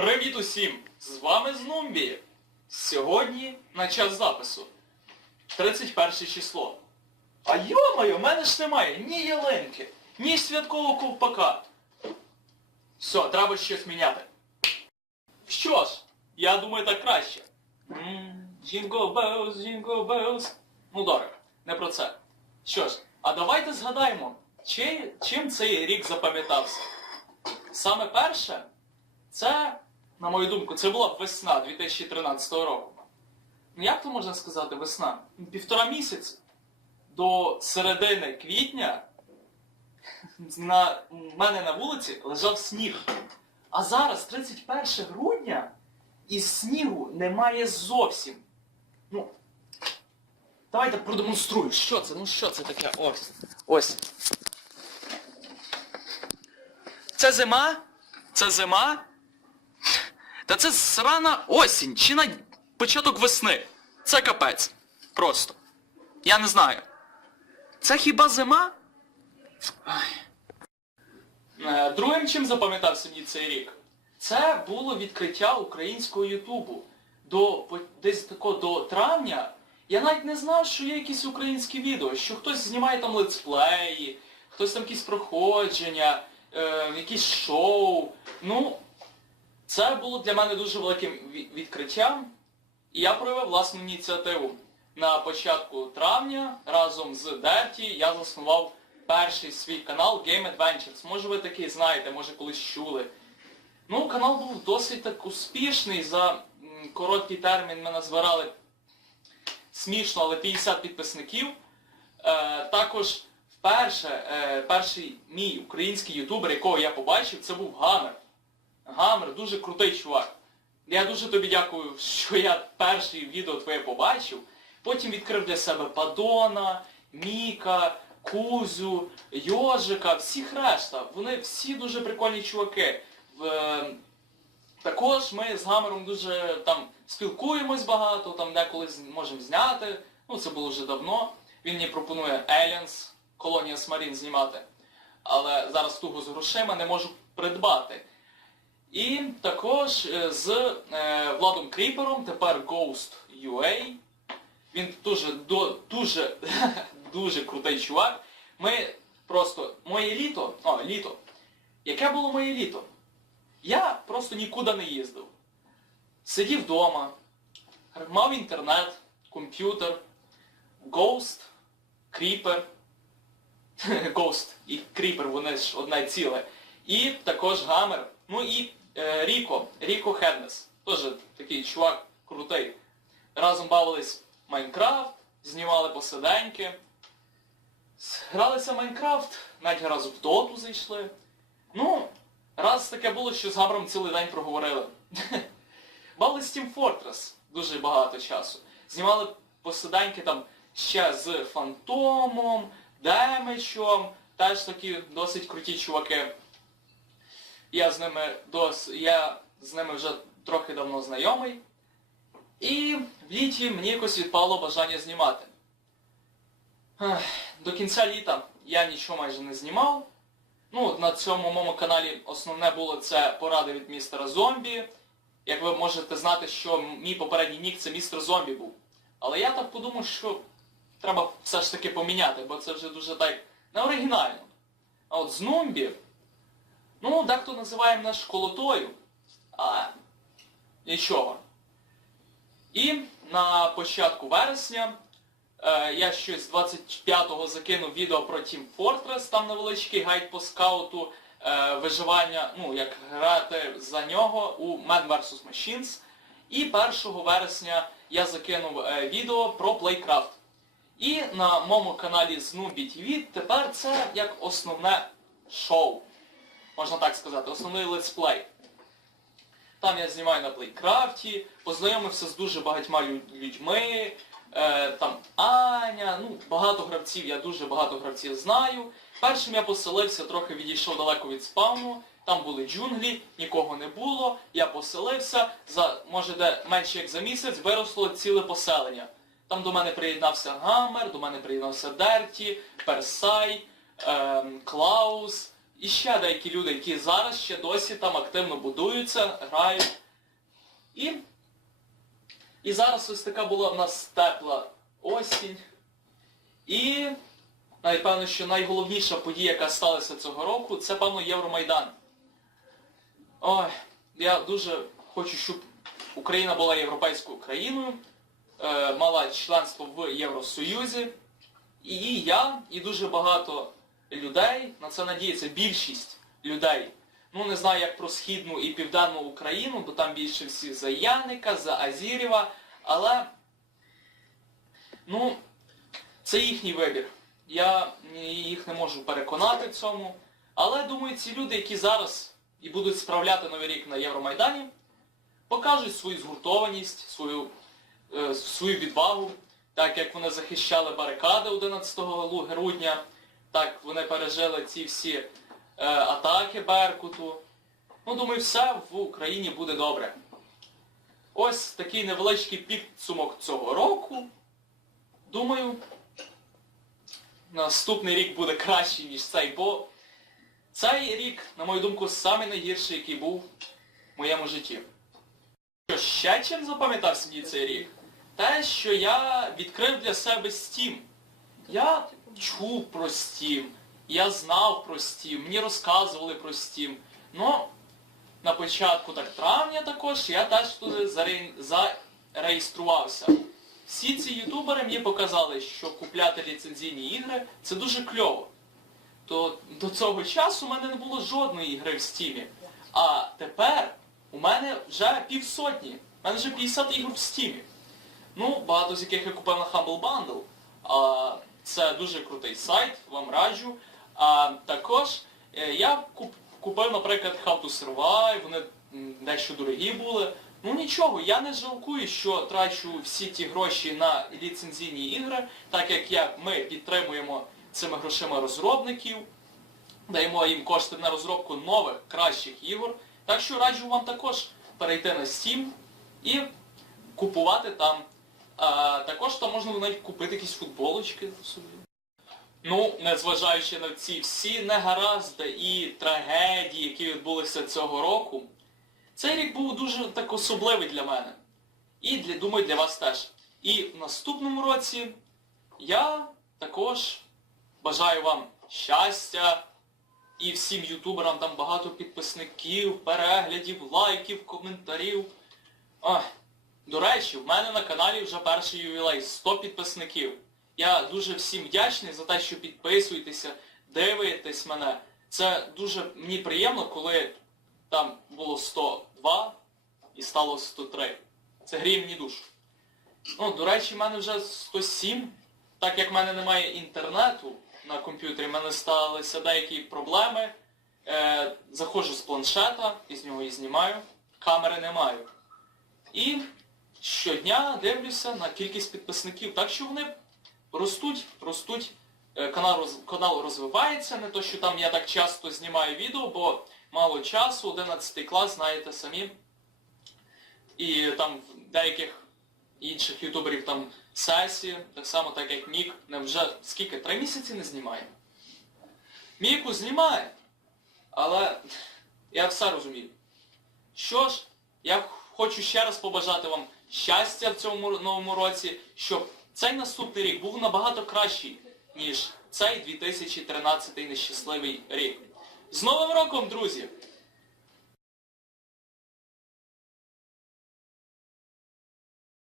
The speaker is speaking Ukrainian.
Привіт усім! З вами Знумбі. Сьогодні на час запису. 31 число. А йомаю, в мене ж немає ні ялинки, ні святкового ковпака. Все, треба щось міняти. Що ж, я думаю так краще. Jingle bells, jingle bells. Ну добре, не про це. Що ж, а давайте згадаємо, чи, чим цей рік запам'ятався. Саме перше, це, на мою думку, це була весна 2013 року. Ну як то можна сказати весна? Ну, Півтора місяці до середини квітня на мене на вулиці лежав сніг. А зараз 31 грудня і снігу немає зовсім. Ну, давайте продемонструю, що це, ну що це таке? Ось. Ось. Це зима? Це зима? Та це срана осінь, чи на початок весни. Це капець. Просто. Я не знаю. Це хіба зима? Ай. Е, Другим, чим запам'ятався мені цей рік, це було відкриття українського Ютубу. До десь тако до травня я навіть не знав, що є якісь українські відео, що хтось знімає там летсплеї, хтось там якісь проходження, е, якісь шоу. Ну, це було для мене дуже великим відкриттям, і я проявив власну ініціативу. На початку травня разом з Дерті я заснував перший свій канал Game Adventures. Може ви такий знаєте, може колись чули. Ну, канал був досить так успішний. За короткий термін ми назбирали смішно, але 50 підписників. Е, також вперше, е, перший мій український ютубер, якого я побачив, це був Гамер. Гамер, дуже крутий чувак. Я дуже тобі дякую, що я перше відео твоє побачив. Потім відкрив для себе Падона, Міка, Кузю, Йожика, всіх решта. Вони всі дуже прикольні чуваки. В, е, також ми з Гамером дуже там спілкуємось багато, там деколи можемо зняти. Ну, це було вже давно. Він мені пропонує Aliens, Колонія Смарін знімати. Але зараз туго з грошима не можу придбати. І також е, з е, Владом Кріпером, тепер Ghost UA. Він дуже, дуже, дуже крутий чувак. Ми просто, моє літо, о, літо. Яке було моє літо? Я просто нікуди не їздив. Сидів вдома, мав інтернет, комп'ютер, Ghost, Creeper, Ghost і Creeper, вони ж одне ціле. І також Гамер. Ну і Ріко, Ріко Хеднес. Теж такий чувак крутий. Разом бавились Майнкрафт, знімали посиденьки. Гралися в Майнкрафт, навіть раз в доту зайшли. Ну, раз таке було, що з Гамером цілий день проговорили. Бавились Team Fortress дуже багато часу. Знімали посиденьки там ще з Фантомом, Демичом, теж такі досить круті чуваки. Я з ними дос... я з ними вже трохи давно знайомий. І в літі мені якось відпало бажання знімати. До кінця літа я нічого майже не знімав. Ну, на цьому моєму каналі основне було це поради від містера Зомбі. Як ви можете знати, що мій попередній нік це містер Зомбі був. Але я так подумав, що треба все ж таки поміняти, бо це вже дуже так неоригінально. А от з Номбі, ну, дехто називає мене школотою, а нічого. І на початку вересня е, я щось 25-го закинув відео про Team Fortress, там невеличкий гайд по скауту, е, виживання, ну, як грати за нього у Man vs. Machines. І 1 вересня я закинув е, відео про Playcraft. І на моєму каналі Snoopy TV тепер це як основне шоу. Можна так сказати, основний летсплей. Там я знімаю на плейкрафті, познайомився з дуже багатьма людьми, е, там Аня, ну, багато гравців, я дуже багато гравців знаю. Першим я поселився, трохи відійшов далеко від спавну, там були джунглі, нікого не було, я поселився, за, може де менше як за місяць виросло ціле поселення. Там до мене приєднався Гамер, до мене приєднався Дерті, Персай, ем, Клаус і ще деякі люди, які зараз ще досі там активно будуються, грають. І, і зараз ось така була в нас тепла осінь. І напевно, що найголовніша подія, яка сталася цього року, це, певно, Євромайдан. Ой, я дуже хочу, щоб Україна була європейською країною, е, мала членство в Євросоюзі. І я, і дуже багато людей на це надіється, більшість людей. Ну не знаю як про Східну і Південну Україну, бо там більше всі за Яника, за Азірєва, але ну, це їхній вибір. Я їх не можу переконати в цьому. Але думаю, ці люди, які зараз і будуть справляти Новий рік на Євромайдані, покажуть свою згуртованість, свою, е, свою відвагу, так як вони захищали барикади 11 грудня, так вони пережили ці всі е, атаки Беркуту. Ну, думаю, все в Україні буде добре. Ось такий невеличкий підсумок цього року. Думаю, наступний рік буде кращий, ніж цей, бо цей рік, на мою думку, самий найгірший, який був в моєму житті. Що ще чим запам'ятався мені цей рік? Те, що я відкрив для себе Steam. Я чув про Steam, я знав про Steam, мені розказували про Steam. Ну, на початку так травня також я теж туди заре- зареєструвався. Всі ці ютубери мені показали, що купляти ліцензійні ігри це дуже кльово. То до цього часу у мене не було жодної ігри в стімі. А тепер у мене вже півсотні. У мене вже 50 ігор в стімі. Ну, багато з яких я купив на Humble Bundle. А, це дуже крутий сайт, вам раджу. А також е, я куп- купив, наприклад, How to Survive, вони дещо дорогі були. Ну нічого, я не жалкую, що трачу всі ті гроші на ліцензійні ігри, так як я, ми підтримуємо цими грошима розробників, даємо їм кошти на розробку нових, кращих ігор. Так що раджу вам також перейти на Steam і купувати там. А, також там можна навіть купити якісь футболочки собі. Ну, незважаючи на ці всі негаразди і трагедії, які відбулися цього року, цей рік був дуже так особливий для мене. І для, думаю, для вас теж. І в наступному році я також бажаю вам щастя і всім ютуберам там багато підписників, переглядів, лайків, коментарів. Ах, до речі, в мене на каналі вже перший ювілей 100 підписників. Я дуже всім вдячний за те, що підписуєтеся, дивитесь мене. Це дуже мені приємно, коли там було 102 і стало 103. Це гріє мені душу. Ну, до речі, в мене вже 107. Так як в мене немає інтернету на комп'ютері, в мене сталися деякі проблеми. Е, заходжу з планшета, із нього і знімаю. Камери не маю. І щодня дивлюся на кількість підписників. Так що вони ростуть, ростуть, Е, канал, канал розвивається, не то, що там я так часто знімаю відео, бо мало часу, 11 клас, знаєте самі. І там деяких інших ютуберів там сесії, так само так як Мік, не вже скільки? Три місяці не знімає. Міку знімає, але я все розумію. Що ж, я хочу ще раз побажати вам щастя в цьому новому році, щоб цей наступний рік був набагато кращий, ніж цей 2013 нещасливий рік. З Новим роком, друзі!